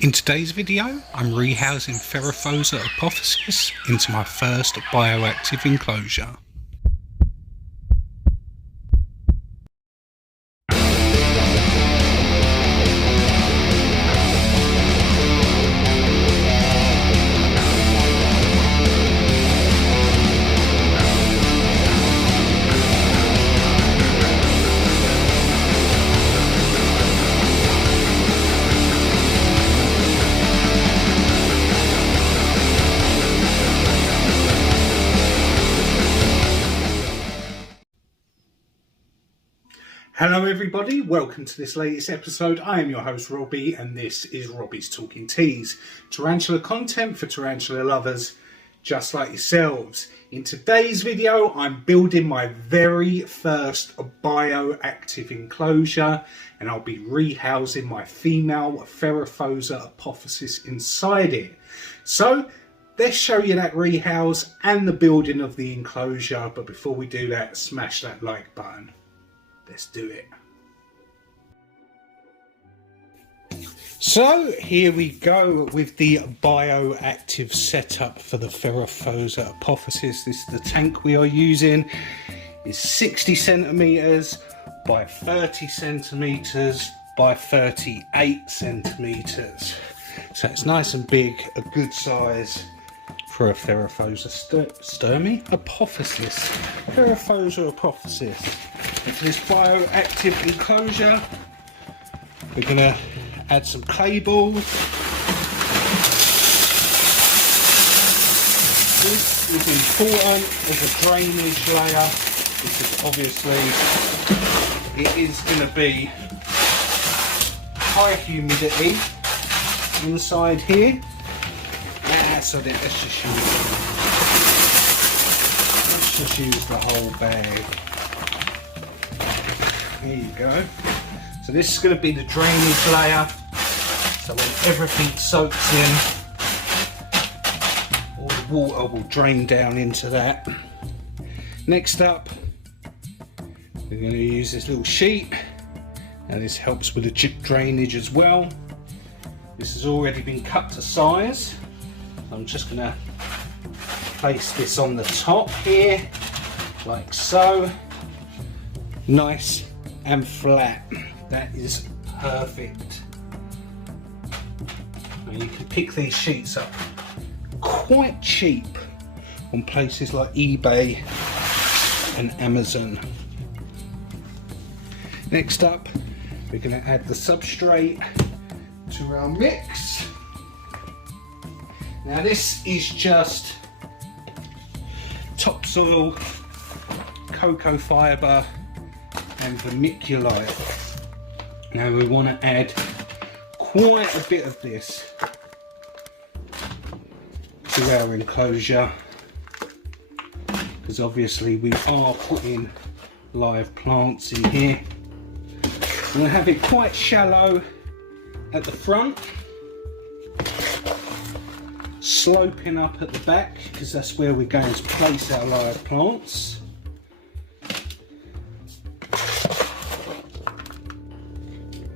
In today's video, I'm rehousing theraphosa apophysis into my first bioactive enclosure. Hello everybody, welcome to this latest episode. I am your host Robbie and this is Robbie's Talking Teas. Tarantula content for tarantula lovers just like yourselves. In today's video I'm building my very first bioactive enclosure and I'll be rehousing my female theraphosa apophysis inside it. So let's show you that rehouse and the building of the enclosure, but before we do that, smash that like button. Let's do it. So here we go with the bioactive setup for the theraphosa apophysis. This is the tank we are using. It's 60 centimeters by 30 centimeters by 38 centimeters. So it's nice and big, a good size for a theraphosa apophysis. Theraphosa apophysis. And for this bioactive enclosure, we're going to add some clay balls. This is important as a drainage layer because obviously it is going to be high humidity inside here. So then let's just use the whole bag. Here you go. So this is going to be the drainage layer. So when everything soaks in, all the water will drain down into that. Next up, we're going to use this little sheet. Now this helps with the drainage as well. This has already been cut to size. I'm just going to place this on the top here, like so. Nice and flat. That is perfect. Now you can pick these sheets up quite cheap on places like eBay and Amazon. Next up, we're going to add the substrate to our mix. Now this is just topsoil, cocoa fibre and vermiculite. Now we want to add quite a bit of this to our enclosure because obviously we are putting live plants in here. I'm going to have it quite shallow at the front, sloping up at the back because that's where we're going to place our live plants.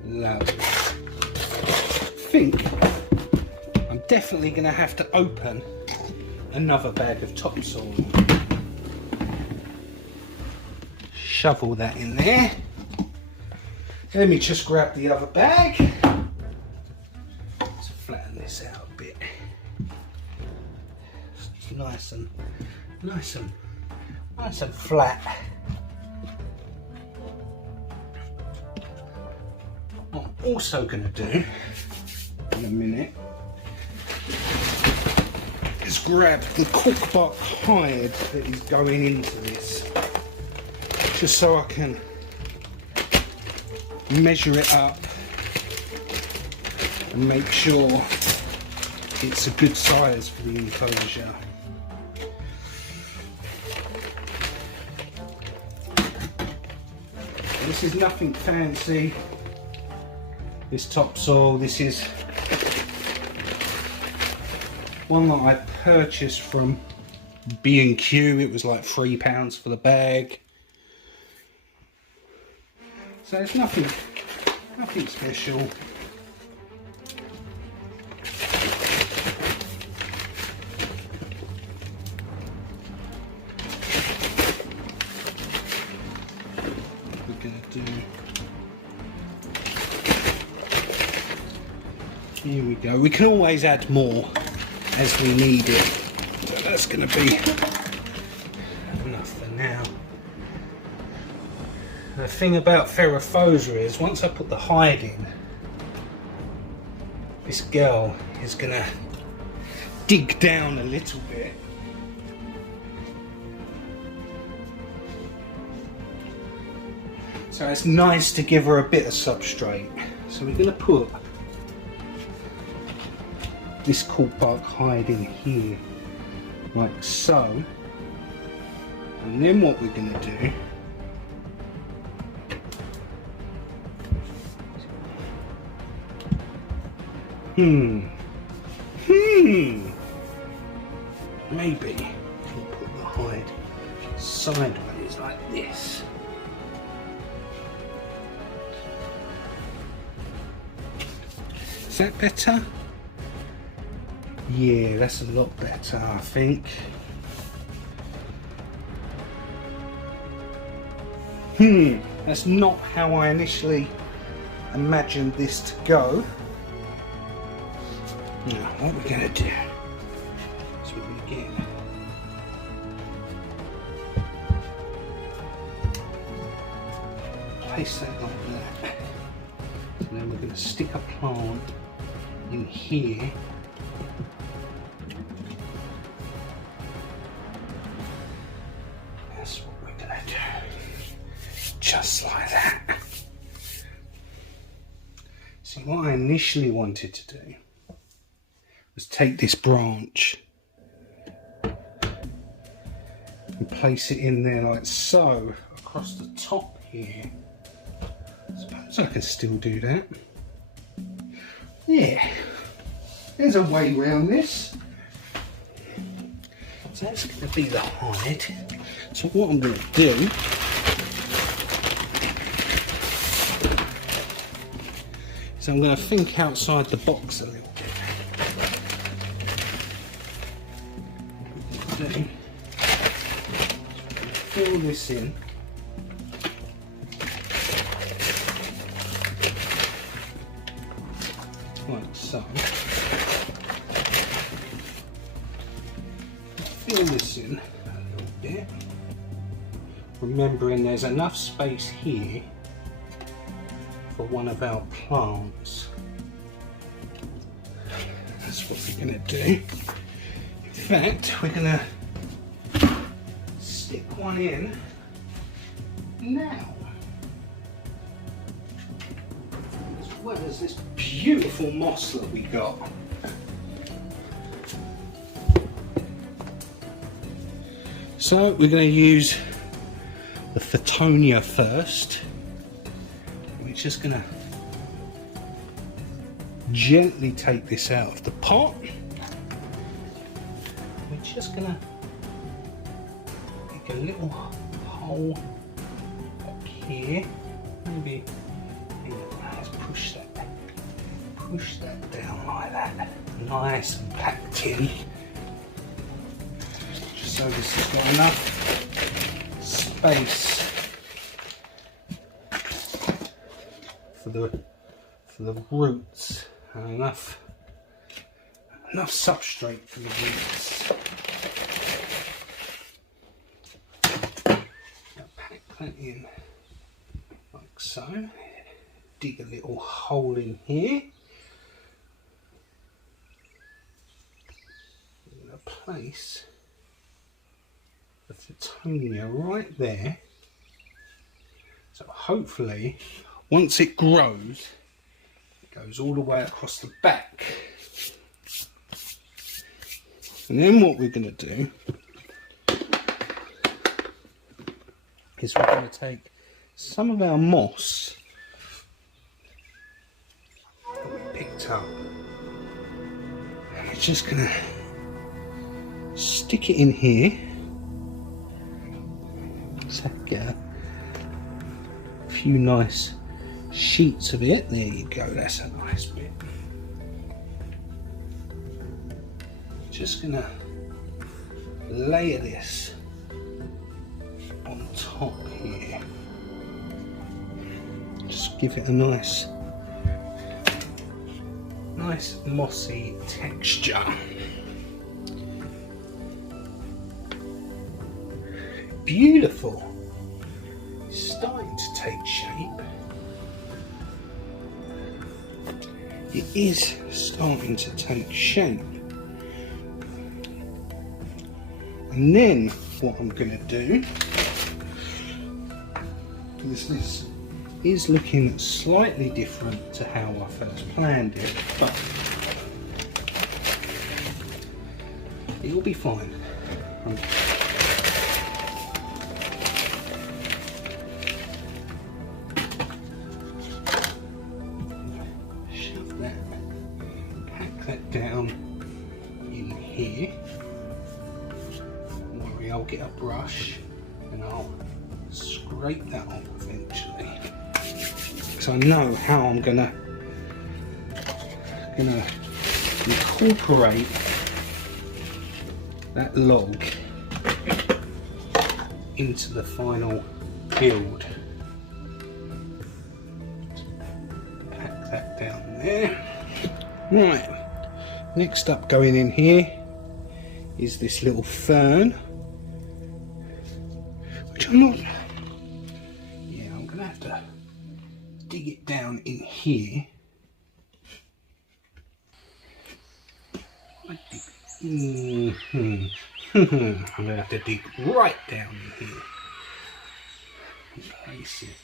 Lovely. I think I'm definitely going to have to open another bag of topsoil. Shovel that in there. Let me just grab the other bag. Let's flatten this out a bit. Nice and flat. What I'm also going to do in a minute is grab the corkbark hide that is going into this, just so I can measure it up and make sure it's a good size for the enclosure. This is nothing fancy, this topsoil. This is one that I purchased from B&Q. It was like £3 for the bag. So it's nothing special. Here we go. We can always add more as we need it, but that's going to be enough for now. The thing about theraphosa is once I put the hide in, this girl is going to dig down a little bit. So it's nice to give her a bit of substrate. So we're going to put this cork bark hide in here, like so. And then what we're going to do, maybe we'll put the hide sideways like this. Is that better? Yeah, that's a lot better, I think. That's not how I initially imagined this to go. Now, what we're going to do is we're going to get place that like that. So then we're going to stick a plant in here. That's what we're going to do. Just like that. See, what I initially wanted to do was take this branch and place it in there like so, across the top here. I suppose I can still do that. Yeah, there's a way around this. So that's going to be the hide. So what I'm going to do is I'm going to think outside the box a little bit. Fill this in. Like so. Fill this in a little bit. Remembering there's enough space here for one of our plants. That's what we're going to do. In fact, we're going to stick one in now, as well as this beautiful moss that we got. So we're going to use the Fittonia first. We're just going to gently take this out of the pot. We're just going to make a little hole up here. Maybe let's push that down like that. Nice and packed in. Just so this has got enough space for the roots and enough substrate for the roots. Pack that in like so. Dig a little hole in here. I'm going to place the Fittonia right there. So hopefully, once it grows, it goes all the way across the back. And then what we're going to do is we're going to take some of our moss that we picked up, and we're just going to stick it in here. So get a few nice sheets of it. There you go, that's a nice bit. Just gonna layer this on top here. Just give it a nice nice mossy texture. Beautiful. It's starting to take shape. It is starting to take shape. And then what I'm going to do, because this is looking slightly different to how I first planned it, but it'll be fine. Shove that, pack that down in here. Don't worry, I'll get a brush and I'll scrape that off eventually. So I know how I'm gonna incorporate that log into the final build. Pack that down there. Right, next up going in here is this little fern, which I'm not, yeah, I'm gonna have to dig it down in here. I'm gonna have to dig right down in here. Place it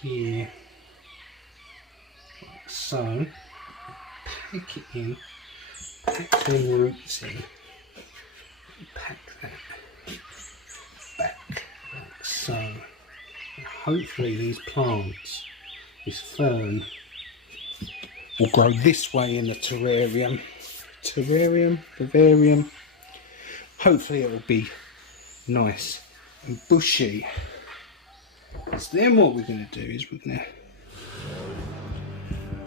here, like so. Pack it in, pack the roots in, pack that back, like so. And hopefully these plants, this fern, will grow this way in the terrarium. Vivarium. Hopefully it will be nice and bushy. So then what we're going to do is we're going to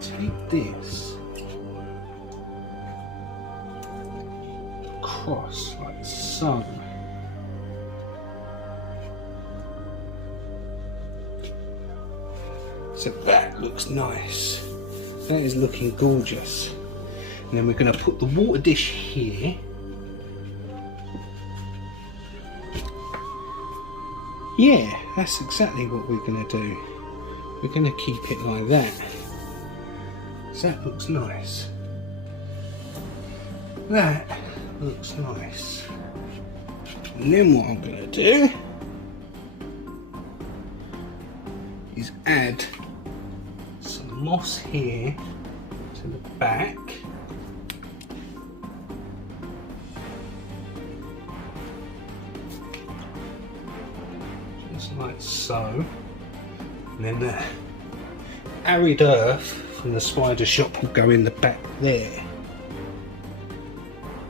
take this across like so. So that looks nice. That is looking gorgeous. And then we're going to put the water dish here. Yeah, that's exactly what we're going to do. We're going to keep it like that. So that looks nice. That looks nice. And then what I'm going to do is add some moss here to the back. Just like so. And then the arid earth from the spider shop will go in the back there.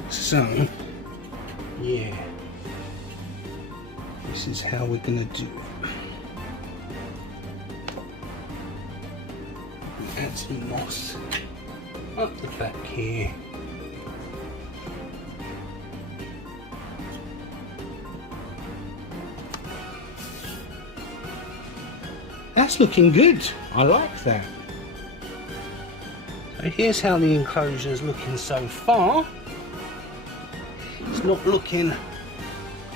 So, yeah. This is how we're going to do it. Add some moss up the back here. That's looking good. I like that. So here's how the enclosure is looking so far. It's not looking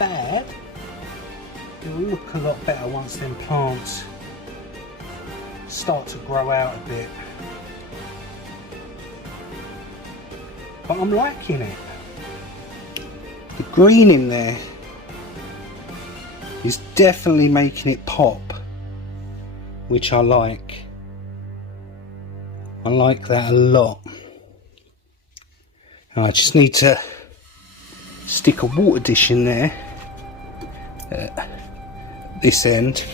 bad. It will look a lot better once them plants start to grow out a bit. But I'm liking it. The green in there is definitely making it pop, which I like. I like that a lot. I just need to stick a water dish in there at this end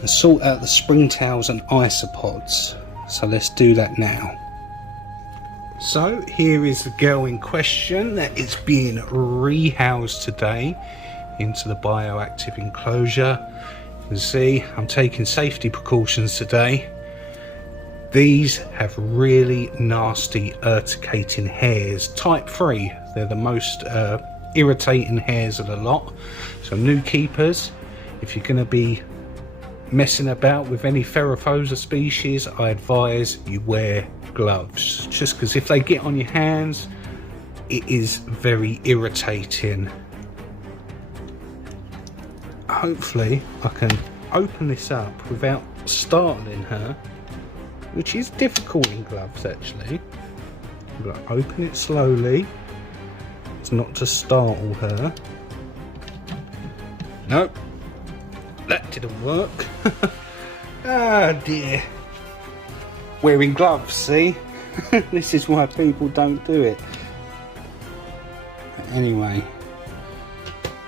and sort out the springtails and isopods. So let's do that now. So here is the girl in question that is being rehoused today into the bioactive enclosure. You can see I'm taking safety precautions today. These have really nasty urticating hairs, type 3. They're the most irritating hairs of the lot. So new keepers, if you're going to be messing about with any theraphosa species, I advise you wear gloves, just because if they get on your hands, it is very irritating. Hopefully I can open this up without startling her, which is difficult in gloves actually. I'm going to open it slowly. It's not to startle her. Nope, that didn't work. Ah dear. Wearing gloves, see? This is why people don't do it. Anyway,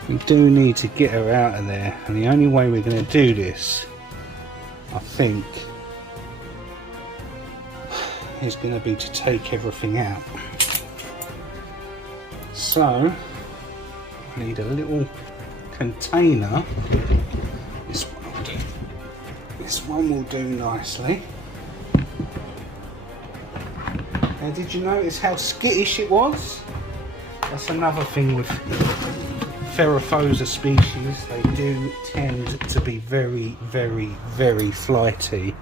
we do need to get her out of there, and the only way we're going to do this, I think, is going to be to take everything out. So I need a little container. This one will do. This one will do nicely. Now, did you notice how skittish it was? That's another thing with theraphosa species. They do tend to be very, very, very flighty.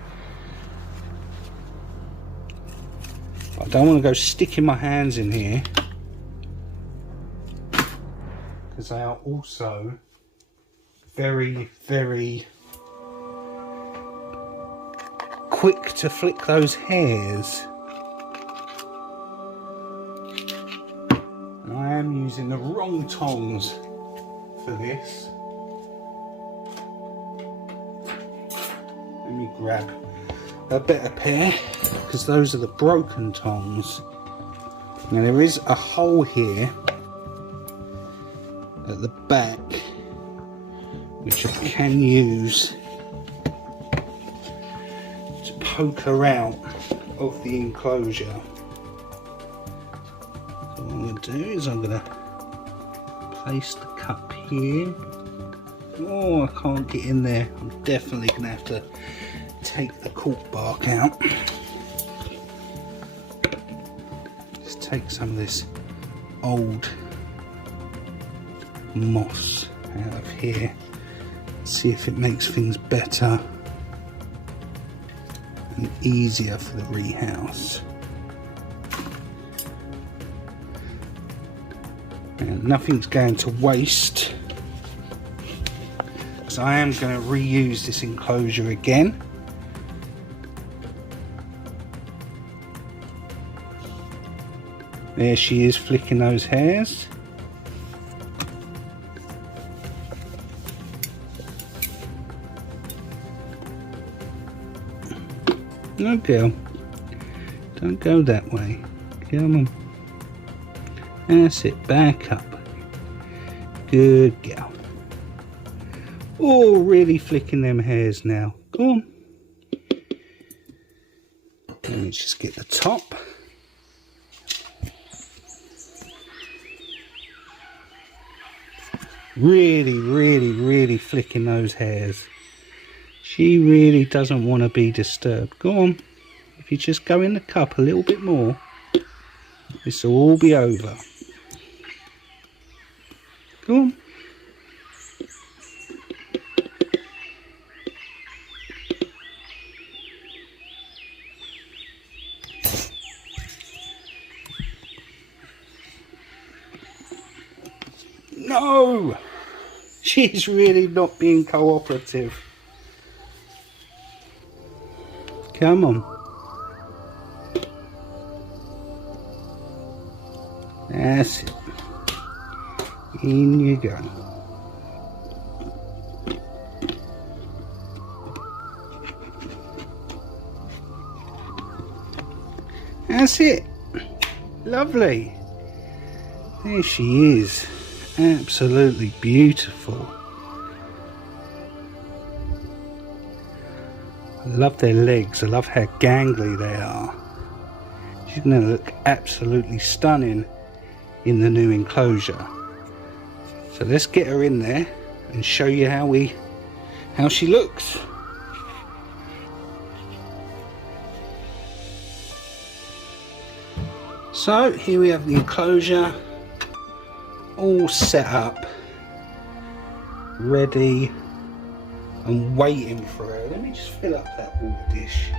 I don't want to go sticking my hands in here, because they are also very, very quick to flick those hairs. And I am using the wrong tongs for this. Let me grab a better pair, because those are the broken tongs. Now there is a hole here at the back which I can use to poke her out of the enclosure. So what I'm going to do is I'm going to place the cup here. Oh, I can't get in there. I'm definitely going to have to take the cork bark out. Just take some of this old moss out of here, see if it makes things better and easier for the rehouse. And nothing's going to waste, because I am going to reuse this enclosure again. There she is, flicking those hairs. No girl, don't go that way. Come on. That's it, back up. Good girl. Oh, really flicking them hairs now. Go on. Let me just get the top. Really, really, really flicking those hairs. She really doesn't want to be disturbed. Go on. If you just go in the cup a little bit more, this will all be over. Go on. No! She's really not being cooperative. Come on. That's it. In you go. That's it. Lovely. There she is. Absolutely beautiful. I love their legs. I love how gangly they are. She's going to look absolutely stunning in the new enclosure. So let's get her in there and show you how she looks. So here we have the enclosure all set up, ready and waiting for her me just fill up that water dish.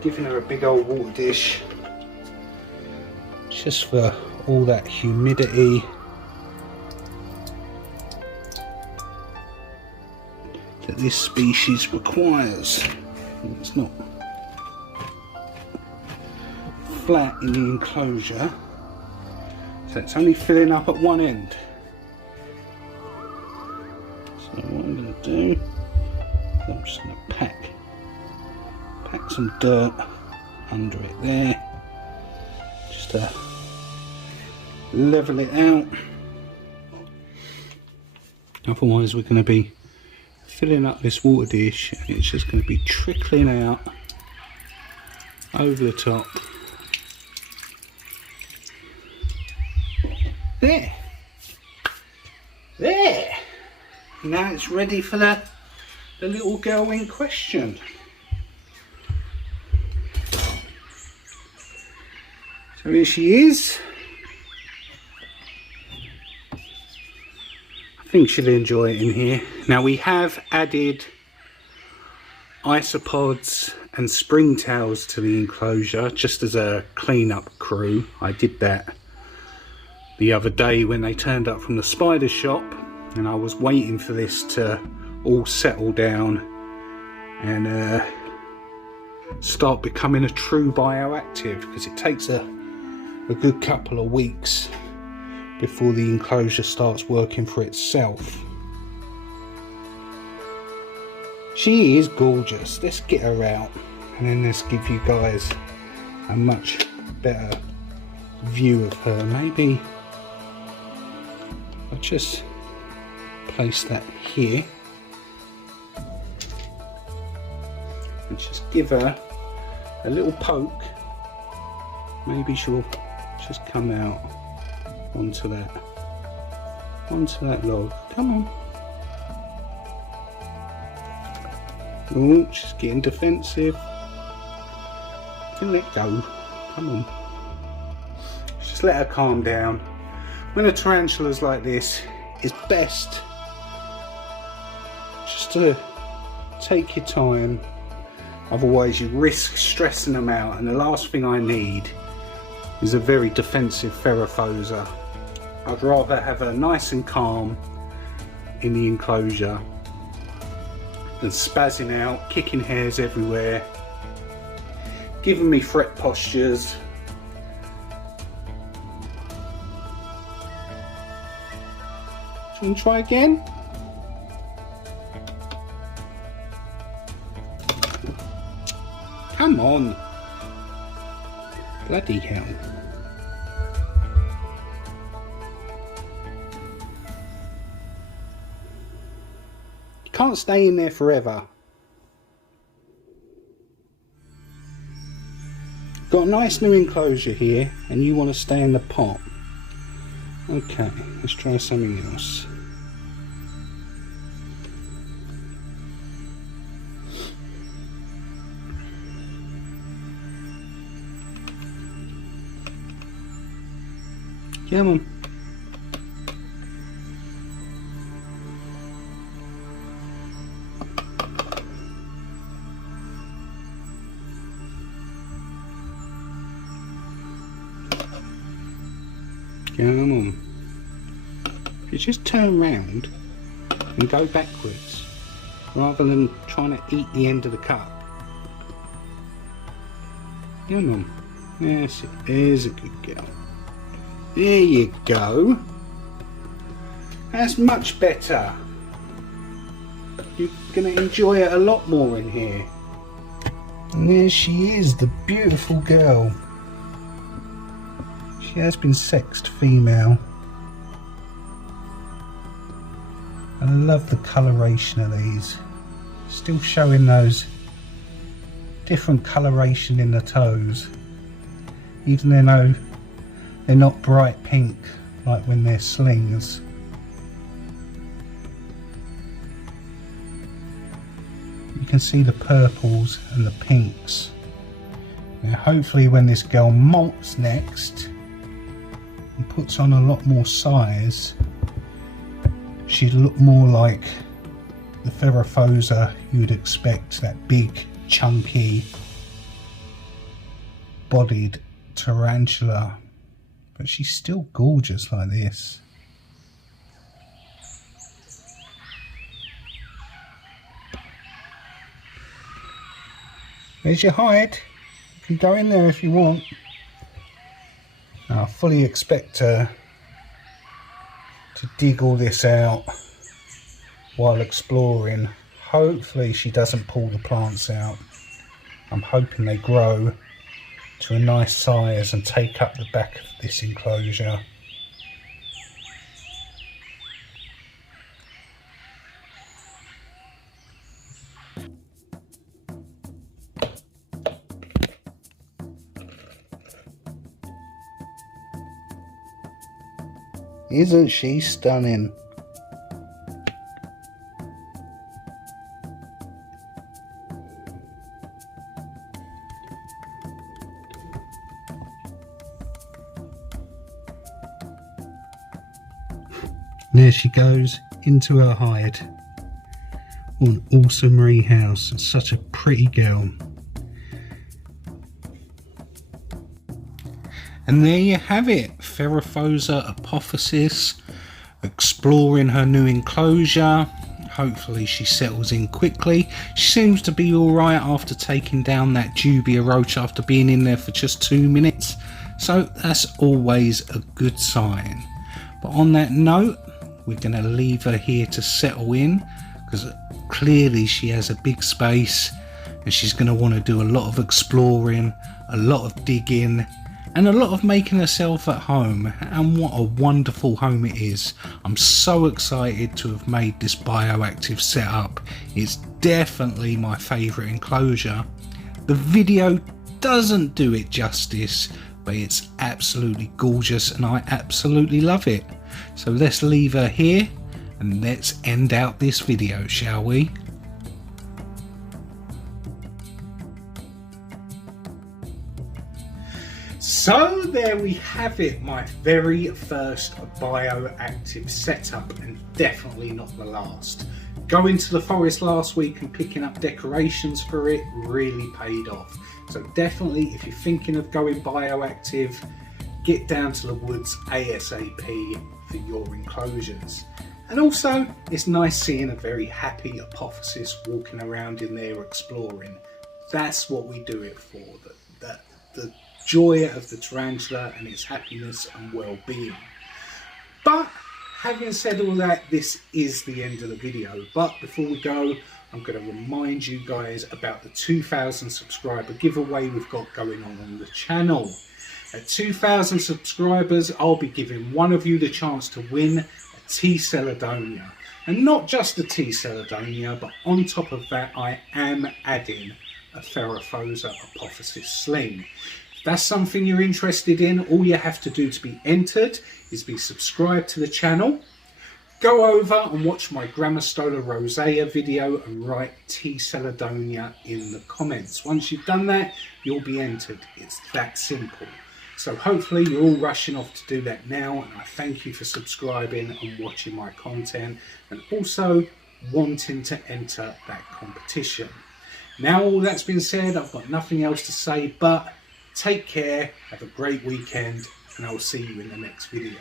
Giving her a big old water dish. Just for all that humidity that this species requires. It's not flat in the enclosure, so it's only filling up at one end. So what I'm going to do, I'm just going to pack some dirt under it there, just to level it out. Otherwise we're going to be filling up this water dish and it's just going to be trickling out over the top. There! Now it's ready for the little girl in question. So here she is. I think she'll enjoy it in here. Now we have added isopods and springtails to the enclosure just as a clean-up crew. I did that the other day when they turned up from the spider shop, and I was waiting for this to all settle down and start becoming a true bioactive, because it takes a good couple of weeks before the enclosure starts working for itself. She is gorgeous. Let's get her out and then let's give you guys a much better view of her. Maybe I'll just place that here and just give her a little poke. Maybe she'll just come out onto that log. Come on. Oh, she's getting defensive. Can let go. Come on. Just let her calm down. When a tarantula's like this, it's best just to take your time. Otherwise you risk stressing them out, and the last thing I need is a very defensive theraphosa. I'd rather have her nice and calm in the enclosure than spazzing out, kicking hairs everywhere, giving me threat postures. Do you want to try again? Come on. Bloody hell. You can't stay in there forever. Got a nice new enclosure here and you want to stay in the pot. Okay, let's try something else. Come on. Come on. If you just turn round and go backwards rather than trying to eat the end of the cup. Come on. Yes, there's a good girl. There you go. That's much better. You're going to enjoy it a lot more in here. And there she is, the beautiful girl. She has been sexed female. I love the coloration of these. Still showing those different coloration in the toes. Even though they're not bright pink like when they're slings. You can see the purples and the pinks. Now hopefully when this girl molts next and puts on a lot more size, she'd look more like the theraphosa, you'd expect that big, chunky, bodied tarantula, but she's still gorgeous like this. There's your hide. You can go in there if you want. Now, I fully expect her to dig all this out while exploring. Hopefully she doesn't pull the plants out. I'm hoping they grow to a nice size and take up the back of this enclosure. Isn't she stunning? There she goes into her hide. What an awesome rehouse. Such a pretty girl. And there you have it, Theraphosa apophysis exploring her new enclosure. Hopefully she settles in quickly. She seems to be alright after taking down that dubia roach after being in there for just 2 minutes. So that's always a good sign. But on that note, we're going to leave her here to settle in, because clearly she has a big space and she's going to want to do a lot of exploring, a lot of digging, and a lot of making herself at home. And what a wonderful home it is. I'm so excited to have made this bioactive setup. It's definitely my favourite enclosure. The video doesn't do it justice, but it's absolutely gorgeous and I absolutely love it. So let's leave her here and let's end out this video, shall we? So there we have it, my very first bioactive setup, and definitely not the last. Going to the forest last week and picking up decorations for it really paid off. So definitely, if you're thinking of going bioactive, get down to the woods ASAP for your enclosures. And also, it's nice seeing a very happy apophysis walking around in there exploring. That's what we do it for, the joy of the tarantula and its happiness and well-being. But having said all that, this is the end of the video. But before we go, I'm going to remind you guys about the 2,000 subscriber giveaway we've got going on the channel. At 2,000 subscribers, I'll be giving one of you the chance to win a T. Celadonia. And not just a T. Celadonia, but on top of that, I am adding a Theraphosa apophysis sling. If that's something you're interested in, all you have to do to be entered is be subscribed to the channel. Go over and watch my Grammostola rosea video and write T. Celadonia in the comments. Once you've done that, you'll be entered. It's that simple. So hopefully you're all rushing off to do that now, and I thank you for subscribing and watching my content and also wanting to enter that competition. Now all that's been said, I've got nothing else to say but take care, have a great weekend, and I'll see you in the next video.